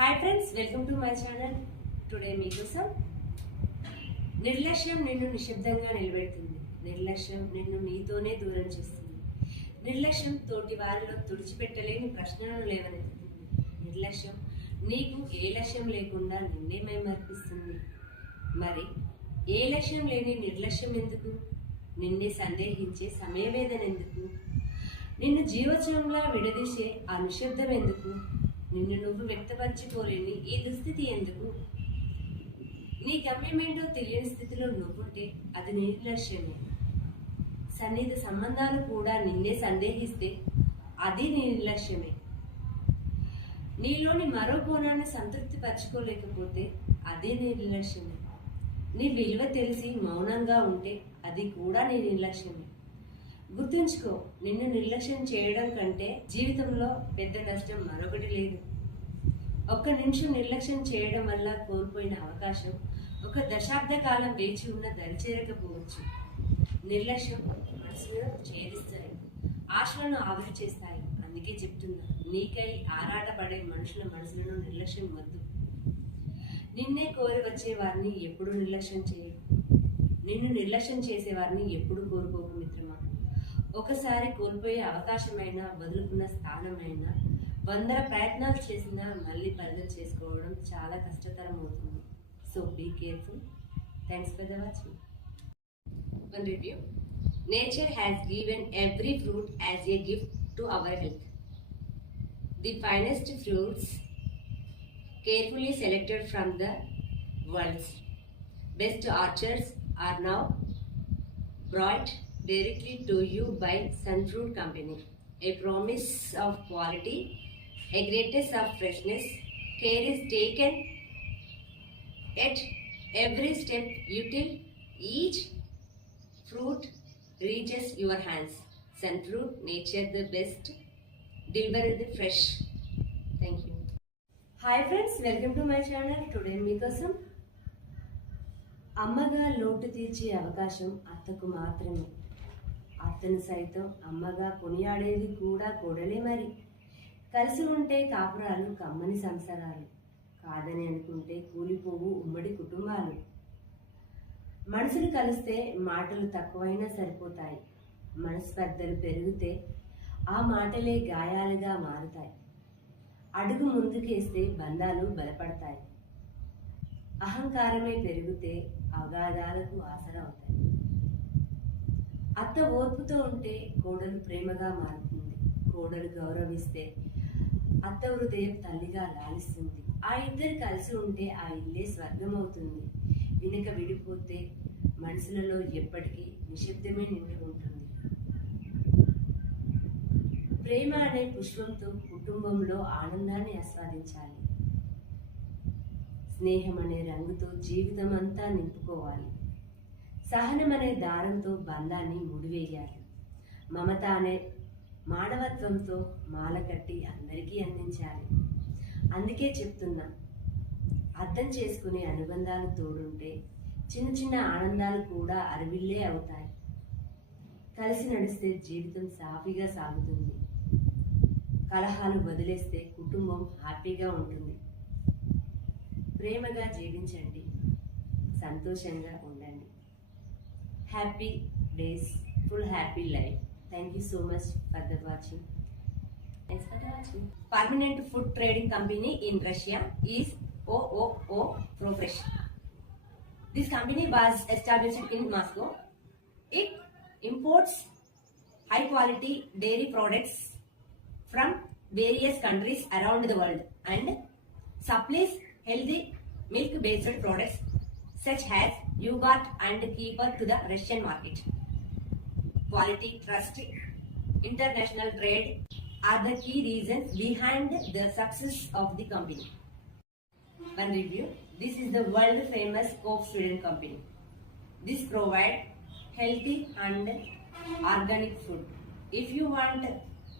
Hi friends, welcome to my channel. Today మీకోసం నిర్లక్ష్యం నిన్ను నిశ్శబ్దంగా నిలబెడుతుంది. నిర్లక్ష్యం నిన్ను నీతోనే దూరం చేస్తుంది. నిర్లక్ష్యం తోటి వారిలో తుడిచిపెట్టలేని ప్రశ్నలను లేవనెత్తుతుంది. నిర్లక్ష్యం నీకు ఏ లక్ష్యం లేకుండా నిన్నే మైమర్పిస్తుంది. మరి ఏ లక్ష్యం లేని నిర్లక్ష్యం ఎందుకు? నిన్నే సందేహించే సమయవేదన ఎందుకు? నిన్ను జీవచనంలా విడదీసే ఆ నిశ్శబ్దం ఎందుకు? నిన్ను నువ్వు వ్యక్తపరచుకోలేని ఈ దుస్థితి ఎందుకు? నీ గమ్యమేంటో తెలియని స్థితిలో నువ్వుంటే అది నిర్లక్ష్యమే. సన్నిహిత సంబంధాలు కూడా నిన్నే సందేహిస్తే అది నిర్లక్ష్యమే. నీలోని మరో కోణాన్ని సంతృప్తి పరచుకోలేకపోతే అది నిర్లక్ష్యమే. నీ విలువ తెలిసి మౌనంగా ఉంటే అది కూడా నీ నిర్లక్ష్యమే. గుర్తుంచుకో, నిన్ను నిర్లక్ష్యం చేయడం కంటే జీవితంలో పెద్ద నష్టం మరొకటి లేదు. ఒక్క నిమిషం నిర్లక్ష్యం చేయడం వల్ల కోల్పోయిన అవకాశం ఒక దశాబ్ద కాలం వేచి ఉన్న దరిచేరకపోవచ్చు. నిర్లక్ష్యం మనసును ఛేదిస్తాయి, ఆశలను ఆవిరి చేస్తాయి. అందుకే చెప్తున్నా, నీకై ఆరాటపడే మనుషుల మనసులను నిర్లక్ష్యం వద్దు. నిన్నే కోరి వచ్చే వారిని ఎప్పుడు నిర్లక్ష్యం చేయకు. నిన్ను నిర్లక్ష్యం చేసే వారిని ఎప్పుడు కోరుకోకు మిత్రమా. ఒకసారి కోల్పోయే అవకాశమైనా, వదులుకున్న స్థానమైనా, 100 ప్రయత్నాలు చేసినా మళ్ళీ పరిధం చేసుకోవడం చాలా కష్టతరం అవుతుంది. So be careful. Thanks for the watching. One review. Nature has given every fruit as a gift to our health. The finest fruits carefully selected from the world's best orchards are now brought directly to you by Sunfruit Company. A promise of quality, a greatness of freshness. Care is taken at every step till each fruit reaches your hands. Sunfruit, nature the best, delivered fresh. Thank you. Hi friends, welcome to my channel. Today మీకోసం అమ్మగా లోటు తీర్చే అవకాశం అత్తకు మాత్రమే. అత్తను సైతం అమ్మగా కొనియాడేది కూడా కోడలే. మరి కలిసి ఉంటే కాపురాలు కమ్మని సంసారాలు, కాదని అనుకుంటే కూలిపోవు ఉమ్మడి కుటుంబాలు. మనసులు కలిస్తే మాటలు తక్కువైనా సరిపోతాయి. మనస్పర్ధలు పెరిగితే ఆ మాటలే గాయాలుగా మారుతాయి. అడుగు ముందుకేస్తే బంధాలు బలపడతాయి. అహంకారమే పెరిగితే అగాధాలకు ఆసరా అవుతాయి. అత్త ఓర్పుతో ఉంటే కోడలు ప్రేమగా మారుతుంది. కోడలు గౌరవిస్తే అత్త హృదయం తల్లిగా లాలిస్తుంది. ఆ ఇద్దరు కలిసి ఉంటే ఆ ఇల్లే స్వర్గం అవుతుంది. వెనుక విడిపోతే మనసులలో ఎప్పటికీ నిశ్శబ్దమే నిండి ఉంటుంది. ప్రేమ అనే పుష్పంతో కుటుంబంలో ఆనందాన్ని ఆస్వాదించాలి. స్నేహం అనే రంగుతో జీవితం అంతా నింపుకోవాలి. సహనం అనే దారంతో బంధాన్ని ముడివేయాలి. మమత అనే మానవత్వంతో మాల కట్టి అందరికీ అందించాలి. అందుకే చెప్తున్నా, అర్థం చేసుకునే అనుబంధాలు తోడుంటే చిన్న చిన్న ఆనందాలు కూడా అరవిల్లే అవుతాయి. కలిసి నడిస్తే జీవితం సాఫీగా సాగుతుంది. కలహాలు వదిలేస్తే కుటుంబం హ్యాపీగా ఉంటుంది. ప్రేమగా జీవించండి, సంతోషంగా ఉండండి. Happy days, full happy life. Thank you so much for the watching. Thanks for the watching. Permanent food trading company in Russia is OOO ProFresh. This company was established in Moscow. It imports high quality dairy products from various countries around the world and supplies healthy milk based products such as yogurt and kefir to the Russian market. Quality, trust, international trade are the key reasons behind the success of the company. One review. This is the world famous Coke Sweden company. This provides healthy and organic food. If you want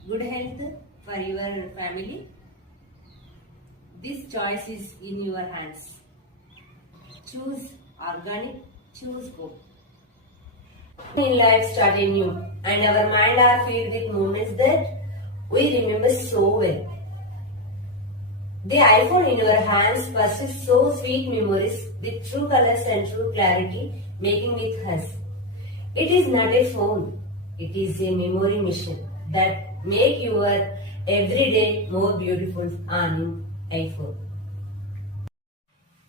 good health for your family, this choice is in your hands. Choose organic, choose Coke. In life started new, and our mind are filled with moments that we remember so well. The iPhone in your hands persists so sweet memories with true colors and true clarity, making with us. It is not a phone. It is a memory mission that make your everyday more beautiful on iPhone.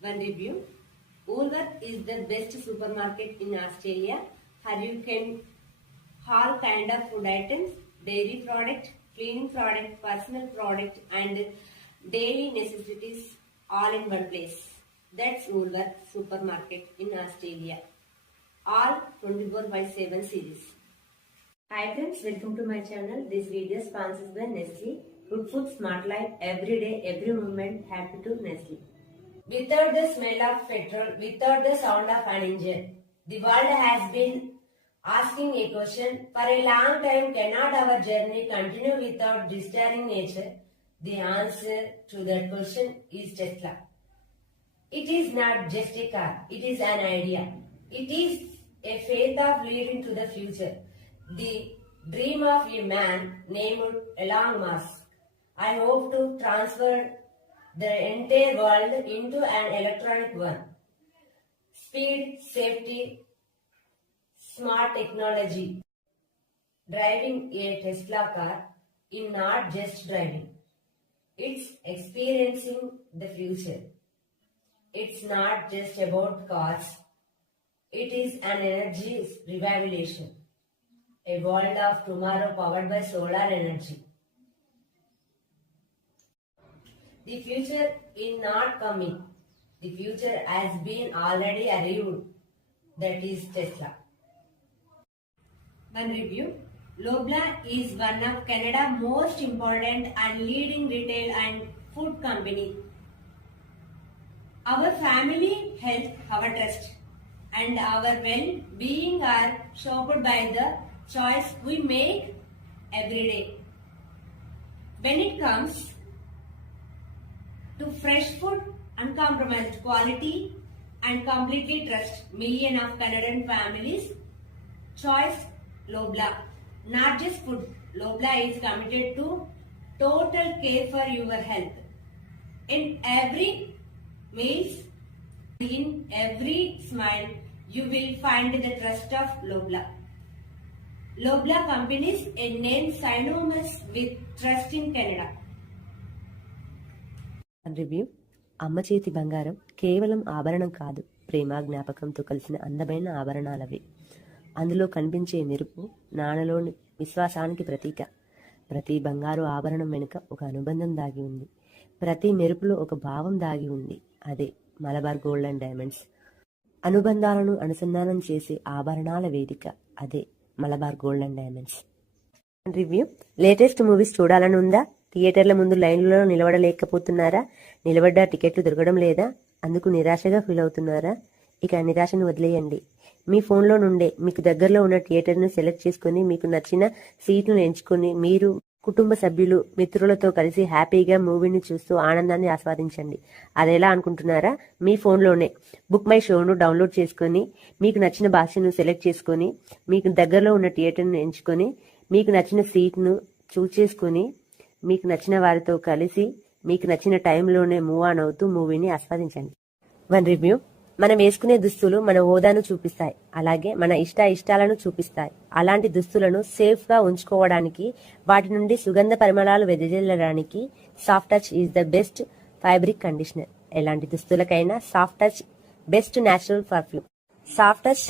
One review. Woolworth is the best supermarket in Australia. Here you can all kind of food items, dairy product, cleaning product, personal product and daily necessities all in one place. That's Woolworth supermarket in Australia. All 24/7 series. Hi friends, welcome to my channel. This video sponsored by Nestle. Good food, smart life, every day, every moment, happy to Nestle. Without the smell of petrol, without the sound of an engine, the world has been asking a question. For a long time, cannot our journey continue without disturbing nature? The answer to that question is Tesla. It is not just a car, it is an idea. It is a faith of leading to the future. The dream of a man named Elon Musk. I hope to transfer the entire world into an electronic one. Speed, safety, smart technology. Driving a Tesla car is not just driving. It's experiencing the future. It's not just about cars. It is an energy revolution. A world of tomorrow powered by solar energy. The future is not coming. The future has been already arrived. That is Tesla. One review. Loblaw is one of Canada's most important and leading retail and food company. Our family health, our trust, and our well-being are shaped by the choice we make every day. When it comes to fresh food, uncompromised quality, and completely trust millions of Canadian families, choice Loblaw. Not just food, Loblaw is committed to total care for your health. In every meals, in every smile, you will find the trust of Loblaw. Loblaw companies a name synonymous with trust in Canada. Review. అమ్మ చేతి బంగారం కేవలం ఆభరణం కాదు, ప్రేమ జ్ఞాపకంతో కలిసిన అందమైన ఆభరణాలవి. అందులో కనిపించే మెరుపు నాణలోని విశ్వాసానికి ప్రతీక. ప్రతి బంగారు ఆభరణం వెనుక ఒక అనుబంధం దాగి ఉంది. ప్రతి మెరుపులో ఒక భావం దాగి ఉంది. అదే మలబార్ గోల్డ్ అండ్ డైమండ్స్. అనుబంధాలను అనుసంధానం చేసే ఆభరణాల వేదిక. అదే Malabar gold and diamonds. Review. Latest movies చూడాలని ఉందా? థియేటర్ల ముందు లైన్లలో నిలబడలేకపోతున్నారా? నిలబడ్డా టికెట్లు దొరకడం లేదా? అందుకు నిరాశగా ఫీల్ అవుతున్నారా? ఇక నిరాశను వదిలేయండి. మీ ఫోన్లో నుండే మీకు దగ్గరలో ఉన్న థియేటర్ను సెలెక్ట్ చేసుకుని మీకు నచ్చిన సీట్ను ఎంచుకుని మీరు కుటుంబ సభ్యులు మిత్రులతో కలిసి హ్యాపీగా మూవీని చూస్తూ ఆనందాన్ని ఆస్వాదించండి. అదెలా అనుకుంటున్నారా? మీ ఫోన్లోనే బుక్ మై షోను డౌన్లోడ్ చేసుకుని మీకు నచ్చిన భాషను సెలెక్ట్ చేసుకుని మీకు దగ్గరలో ఉన్న థియేటర్ను ఎంచుకొని మీకు నచ్చిన సీట్ను చూస్ చేసుకుని మీకు నచ్చిన వారితో కలిసి మీకు నచ్చిన టైంలోనే మూవ్ ఆన్ అవుతూ మూవీని ఆస్వాదించండి. One review. మనం వేసుకునే దుస్తులు మన హోదాను చూపిస్తాయి, అలాగే మన ఇష్టాలను చూపిస్తాయి. అలాంటి దుస్తులను సేఫ్ గా ఉంచుకోవడానికి, వాటి నుండి సుగంధ పరిమళాలు వెదజల్లడానికి soft touch is the best fabric conditioner. ఎలాంటి దుస్తులకైనా soft touch best natural perfume. Soft touch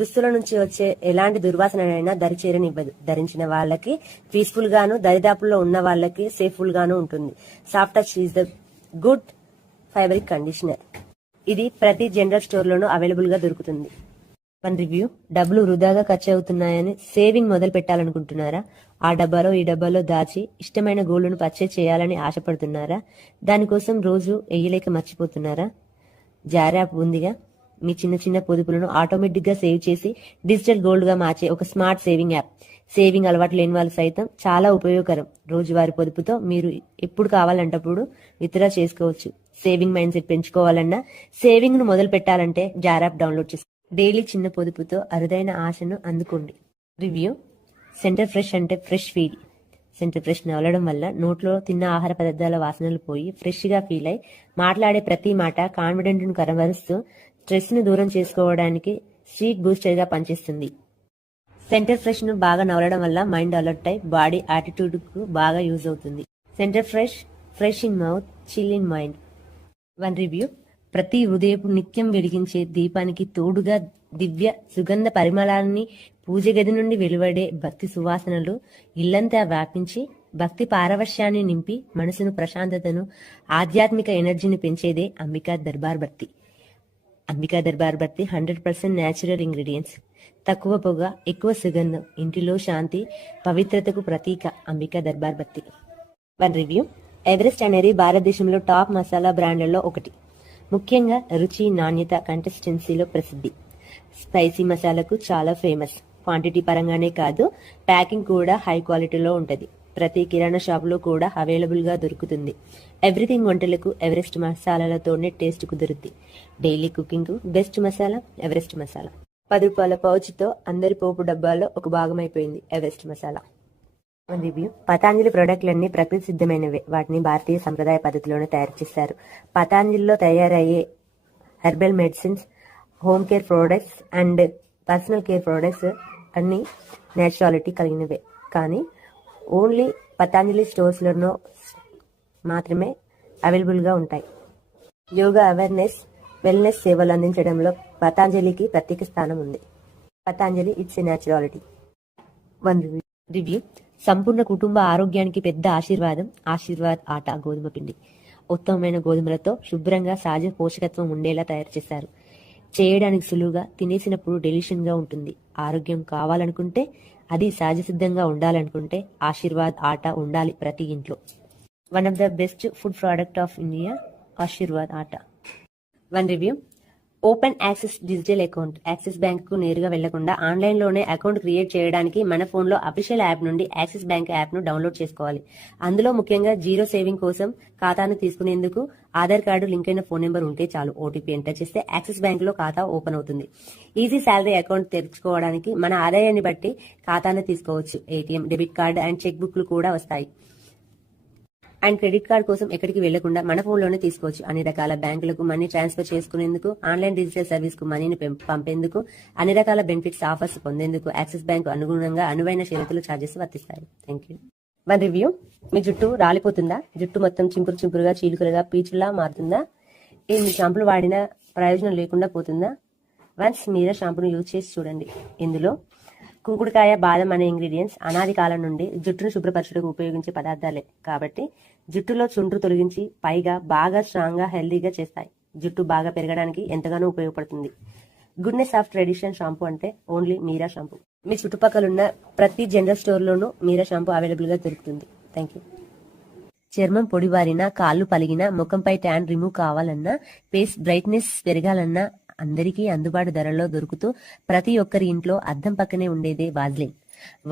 దుస్తుల నుంచి వచ్చే ఎలాంటి దుర్వాసనైనా దరిచేరనివ్వదు. ధరించిన వాళ్ళకి పీస్ఫుల్ గాను, దరిదాపుల్లో ఉన్న వాళ్ళకి సేఫ్ఫుల్ గాను ఉంటుంది. Soft touch is the good fabric conditioner. ఇది ప్రతి జనరల్ స్టోర్లోనూ అవైలబుల్ గా దొరుకుతుంది. One review. డబ్బులు వృధాగా ఖర్చు అవుతున్నాయని సేవింగ్ మొదలు పెట్టాలనుకుంటున్నారా? ఆ డబ్బాలో ఈ డబ్బాలో దాచి ఇష్టమైన గోల్డ్ను పర్చేజ్ చేయాలని ఆశపడుతున్నారా? దానికోసం రోజు వెయ్యలేక మర్చిపోతున్నారా? జార్ యాప్ ఉందిగా. మీ చిన్న చిన్న పొదుపులను ఆటోమేటిక్ గా సేవ్ చేసి డిజిటల్ గోల్డ్ గా మార్చే ఒక స్మార్ట్ సేవింగ్ యాప్. సేవింగ్ అలవాటు లేని వాళ్ళు సైతం చాలా ఉపయోగకరం. రోజువారీ పొదుపుతో మీరు ఎప్పుడు కావాలంటప్పుడు విత్డ్రా చేసుకోవచ్చు. సేవింగ్ మైండ్ సెట్ పెంచుకోవాలన్నా, సేవింగ్ ను మొదలు పెట్టాలంటే జార్ యాప్ డౌన్లోడ్ చేసుకోండి. డైలీ చిన్న పొదుపుతో అరుదైన ఆశను అందుకోండి. రివ్యూ. సెంటర్ ఫ్రెష్ అంటే ఫ్రెష్ ఫీల్. సెంటర్ ఫ్రెష్ నవలడం వల్ల నోట్లో తిన్న ఆహార పదార్థాల వాసనలు పోయి ఫ్రెష్గా ఫీల్ అయి మాట్లాడే ప్రతి మాట కాన్ఫిడెంట్ను కనబరుస్తూ స్ట్రెస్ను దూరం చేసుకోవడానికి స్ట్రీట్ బూస్టర్గా పనిచేస్తుంది. సెంటర్ ఫ్రెష్ను బాగా నవలడం వల్ల మైండ్ అలర్ట్ అయి బాడీ యాటిట్యూడ్కు బాగా యూజ్ అవుతుంది. Centre fresh in mouth, chill in mind. 1 review. ప్రతి ఉదయపు నిత్యం వెలిగించే దీపానికి తోడుగా దివ్య సుగంధ పరిమళాన్ని పూజ గది నుండి వెలువడే భక్తి సువాసనలు ఇల్లంతా వ్యాపించి భక్తి పారవశ్యాన్ని నింపి మనసును ప్రశాంతతను ఆధ్యాత్మిక ఎనర్జీని పెంచేదే అంబికా దర్బార్ బత్తి. అంబికా దర్బార్ బత్తి 100% న్యాచురల్ ఇంగ్రీడియంట్స్, తక్కువ పొగ, ఎక్కువ సుగంధం, ఇంటిలో శాంతి పవిత్రతకు ప్రతీక. అంబికా దర్బార్ బత్తి. 1 రివ్యూ. ఎవరెస్ట్ అనేది భారతదేశంలో టాప్ మసాలా బ్రాండ్లలో ఒకటి. ముఖ్యంగా రుచి, నాణ్యత, కన్సిస్టెన్సీలో ప్రసిద్ధి. స్పైసీ మసాలాకు చాలా ఫేమస్. క్వాంటిటీ పరంగానే కాదు, ప్యాకింగ్ కూడా హై క్వాలిటీలో ఉంటుంది. ప్రతి కిరాణా షాపులో కూడా అవైలబుల్గా దొరుకుతుంది. ఎవ్రీథింగ్ వంటలకు ఎవరెస్ట్ మసాలాలతోనే టేస్ట్ కుదురుద్ది. డైలీ కుకింగ్కు బెస్ట్ మసాలా ఎవరెస్ట్ మసాలా. 10 రూపాయల పౌచ్తో అందరి పోపు డబ్బాల్లో ఒక భాగమైపోయింది ఎవరెస్ట్ మసాలా. 1 రివ్యూ. పతాంజలి ప్రోడక్ట్లన్నీ ప్రకృతి సిద్ధమైనవే. వాటిని భారతీయ సంప్రదాయ పద్ధతిలోనే తయారు చేస్తారు. పతాంజలిలో తయారయ్యే herbal medicines, home care products and personal care products అన్ని నేచురాలిటీ కలిగినవే. కానీ ఓన్లీ పతాంజలి స్టోర్స్లో మాత్రమే అవైలబుల్గా ఉంటాయి. యోగా అవేర్నెస్, వెల్నెస్ సేవలు అందించడంలో పతాంజలికి ప్రత్యేక స్థానం ఉంది. Patanjali it's a naturality. 1 review. సంపూర్ణ కుటుంబ ఆరోగ్యానికి పెద్ద ఆశీర్వాదం ఆశీర్వాద్ ఆటా గోధుమ పిండి. ఉత్తమమైన గోధుమలతో శుభ్రంగా సహజ పోషకత్వం ఉండేలా తయారు చేశారు. చేయడానికి సులువుగా, తినేసినప్పుడు డెలిషియస్గా ఉంటుంది. ఆరోగ్యం కావాలనుకుంటే, అది సహజ సిద్ధంగా ఉండాలనుకుంటే ఆశీర్వాద్ ఆటా ఉండాలి ప్రతి ఇంట్లో. 1 of the best food product of India Aashirvaad atta. 1 review. Open access digital account. Axis bank కు నేరుగా వెళ్లకుండా ఆన్లైన్లోనే అకౌంట్ క్రియేట్ చేయడానికి మన ఫోన్లో అఫీషియల్ యాప్ నుండి యాక్సిస్ బ్యాంక్ యాప్ను డౌన్లోడ్ చేసుకోవాలి. అందులో ముఖ్యంగా జీరో సేవింగ్ కోసం ఖాతాను తీసుకునేందుకు ఆధార్ కార్డు లింక్ అయిన ఫోన్ నెంబర్ ఉంటే చాలు. ఓటీపీ ఎంటర్ చేస్తే యాక్సిస్ బ్యాంక్లో ఖాతా ఓపెన్ అవుతుంది. ఈజీ శాలరీ అకౌంట్ తెరుచుకోవడానికి మన ఆదాయాన్ని బట్టి ఖాతాను తీసుకోవచ్చు. ATM, debit card and cheque బుక్లు కూడా వస్తాయి. అండ్ క్రెడిట్ కార్డ్ కోసం ఎక్కడికి వెళ్లకుండా మన ఫోన్లోనే తీసుకోవచ్చు. అన్ని రకాల బ్యాంకులకు మనీ ట్రాన్స్ఫర్ చేసుకునేందుకు, ఆన్లైన్ డిజిటల్ సర్వీస్ కు మనీని పంపేందుకు, అన్ని రకాల బెనిఫిట్స్ ఆఫర్స్ పొందేందుకు యాక్సిస్ బ్యాంకు అనుగుణంగా అనువైన షరతులు ఛార్జెస్ వర్తిస్తాయి. Thank you. 1 రివ్యూ. మీ జుట్టు రాలిపోతుందా? జుట్టు మొత్తం చింపురుగా, చీలుకలుగా, పీచులా మారుతుందా? ఎన్ని షాంపులు వాడినా ప్రయోజనం లేకుండా పోతుందా? వన్స్ మీరా షాంపూను యూజ్ చేసి చూడండి. ఇందులో కుంకుడుకాయ, బాదం అనే ఇంగ్రీడియంట్స్ అనాది కాలం నుండి జుట్టును శుభ్రపరచడానికి ఉపయోగించే పదార్థాలే కాబట్టి జుట్టులో చుండ్రు తొలగించి పైగా బాగా స్ట్రాంగ్ గా, హెల్దీగా చేస్తాయి. జుట్టు బాగా పెరగడానికి ఎంతగానో ఉపయోగపడుతుంది. గుడ్నెస్ ఆఫ్ ట్రెడిషన్ షాంపూ అంటే ఓన్లీ మీరా షాంపూ. మీ చుట్టుపక్కల ప్రతి జనరల్ స్టోర్లోనూ మీరా షాంపూ అవైలబుల్ గా దొరుకుతుంది. Thank you. చర్మం పొడిబారినా, కాళ్ళు పలిగినా, ముఖంపై ట్యాన్ రిమూవ్ కావాలన్నా, ఫేస్ బ్రైట్నెస్ పెరగాలన్నా అందరికీ అందుబాటు ధరల్లో దొరుకుతూ ప్రతి ఒక్కరి ఇంట్లో అద్దం పక్కనే ఉండేదే వాజ్లిన్.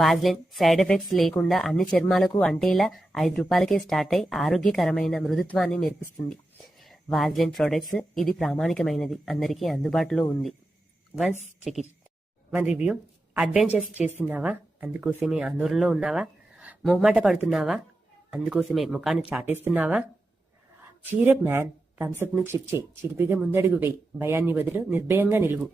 వాజ్లిన్ సైడ్ ఎఫెక్ట్స్ లేకుండా అన్ని చర్మాలకు అంటేలా 5 రూపాయలకే స్టార్ట్ అయి ఆరోగ్యకరమైన మృదుత్వాన్ని నేర్పిస్తుంది. వాజ్లిన్ ప్రొడక్ట్స్ ఇది ప్రామాణికమైనది, అందరికీ అందుబాటులో ఉంది. Once check it. 1 review. Adventures చేస్తున్నావా? అందుకోసమే ఆందోళనలో ఉన్నావా? మొహమాట పడుతున్నావా? అందుకోసమే ముఖాన్ని చాటేస్తున్నావా? Cheer up man. థమ్స్అప్ ను క్లిక్ చేయి, చిలిపిగా ముందడుగు వేయి, భయాన్ని వదులు, నిర్భయంగా నిలువు,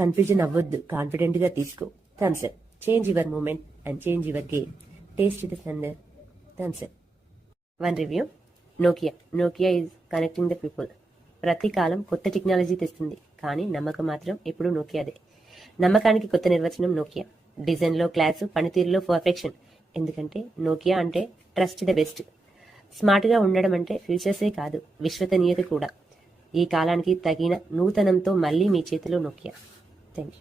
కన్ఫ్యూజన్ అవ్వద్దు, కాన్ఫిడెంట్ గా తీసుకో. Thums Up. Change your moment and change your game. Taste the thunder. Thums Up. 1 review. Nokia is connecting the people. ప్రతి కాలం కొత్త టెక్నాలజీ తెస్తుంది, కానీ నమ్మకం మాత్రం ఎప్పుడూ నోకియాదే. నమ్మకానికి కొత్త నిర్వచనం నోకియా. డిజైన్లో క్లాస్, పనితీరులో పర్ఫెక్షన్. ఎందుకంటే నోకియా అంటే ట్రస్ట్ ద బెస్ట్. స్మార్ట్గా ఉండడం అంటే ఫీచర్సే కాదు, విశ్వసనీయత కూడా. ఈ కాలానికి తగిన నూతనంతో మళ్ళీ మీ చేతిలో నోకియా. Thank you.